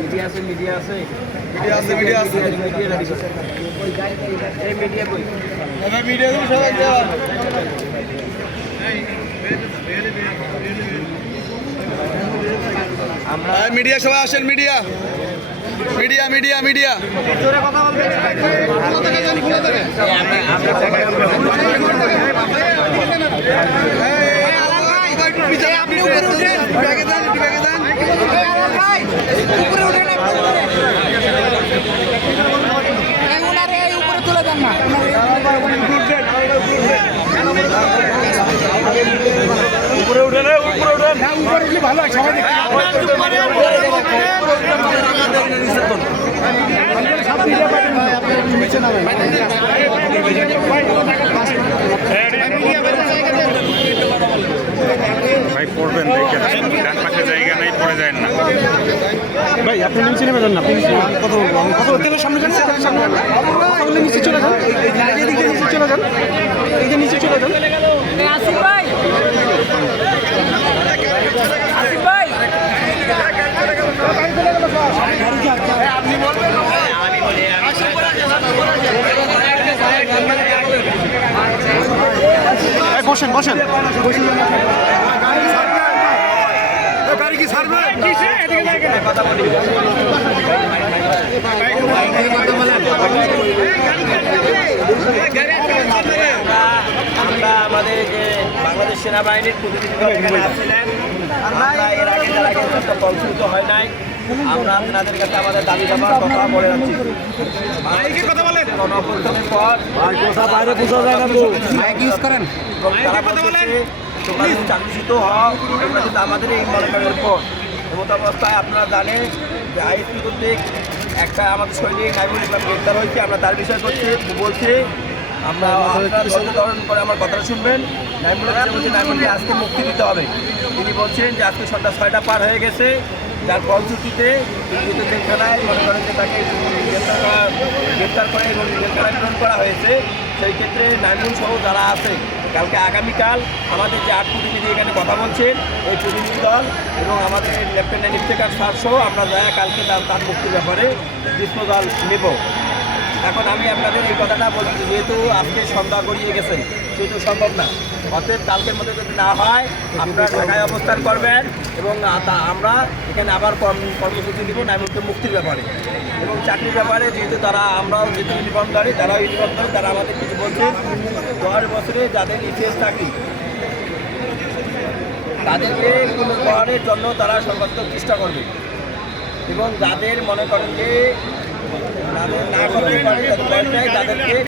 Media আছে media আছে media আছে মিডিয়া আছে মিডিয়া রেডি করছে এই মিডিয়া কই এবার মিডিয়া গুলো সবাই দেওয়া আমরা মিডিয়া সবাই আসেন মিডিয়া মিডিয়া মিডিয়া মিডিয়া জোরে কথা বলবেন আপনি উপরে উঠেন ব্যাগে দেন ব্যাগে দেন উপরে উঠে না ওনারে উপরে তুলে দেন না উপরে উঠে না উপরে উঠেন না উপরে উঠলে ভালো হয় সবাই দেখতে সব মিডিয়া পাবেন ভাই আপনি নিচে নামেন ভাই পড়বেন দেখে ডান পাশে জায়গা নেই পড়ে যায় না ভাই আপনি নিচে নেমে যান না প্লিজ কত বলবো কত তেলের সামনে যান সামনে কথা বলে নিচে চলে যান এইদিকে নিচে চলে যান এই যে নিচে চলে যান আসিফ ভাই আসিফ ভাই আপনি বলবেন বসেন বসেন গাড়ি কি ছাড়বে কথা বলি আমরা আমাদের যে বাংলাদেশ সেনাবাহিনীর প্রতিনিধি দল এখানে আসছিলেন আমরা এর আগে যারা কিন্তু কনসুলিত হয় নাই আমরা আপনাদের কাছে আমাদের দাবি দাবার কথা বলে রাখছি গণঅভ্যুত্থানের পর বাইরে বোঝা যায় না মাইক ইউজ করেন তোমরা যদি চাকরিচ্যুত হও তোমরা কিন্তু আমাদের এই মনোনয়নের পর এমত অবস্থায় আপনারা জানেন যে আইএসপি কর্তৃক একটা আমাদের সৈনিক নাইমুল ইসলাম গ্রেপ্তার হয়েছে আমরা তার বিষয় বলছি আমরা ধরন করে আমার কথাটা শুনবেন নাইমুল ইসলাম বলছে নাইমুলকে আজকে মুক্তি দিতে হবে তিনি বলছেন যে আজকে সন্ধ্যা 6টা পার হয়ে গেছে যার ফলশ্রুতিতে জেলখানায় মনে করেন যে তাকে গ্রেপ্তার করে এবং জেলখানায় প্রেরণ করা হয়েছে সেই ক্ষেত্রে নাইমুল সহ যারা আছে কালকে আগামীকাল আমাদের যে 8 প্রতিনিধি এখানে কথা বলছেন এই প্রতিনিধি দল এবং আমাদের লেফটেন্যান্ট ইফতেখার স্যার সহ আমরা যারা কালকে তার মুক্তির ব্যাপারে ডিসপোজাল নেব। এখন আমি আপনাদের এই কথাটা বলছি যেহেতু আজকে সন্ধ্যা গড়িয়ে গেছেন সেহেতু সম্ভব না অতএব কালকের মধ্যে যদি না হয় আপনারা ঢাকায় অবস্থান করবেন এবং আমরা এখানে আবার কর্মসূচি দিব নাইমুলকে মুক্তির ব্যাপারে এবং চাকরির ব্যাপারে যেহেতু তারা আমরাও যেহেতু ইউনিফর্মধারী তারাও ইউনিফর্মধারী তারা আমাদের কিছু বলছেন 10 বছরে যাদের ইতিহাস চাকরি তাদেরকে পুনর্বহালের জন্য তারা সর্বাত্মক চেষ্টা করবে এবং যাদের মনে করেন যে তাদের না করতে পারে তাদেরকে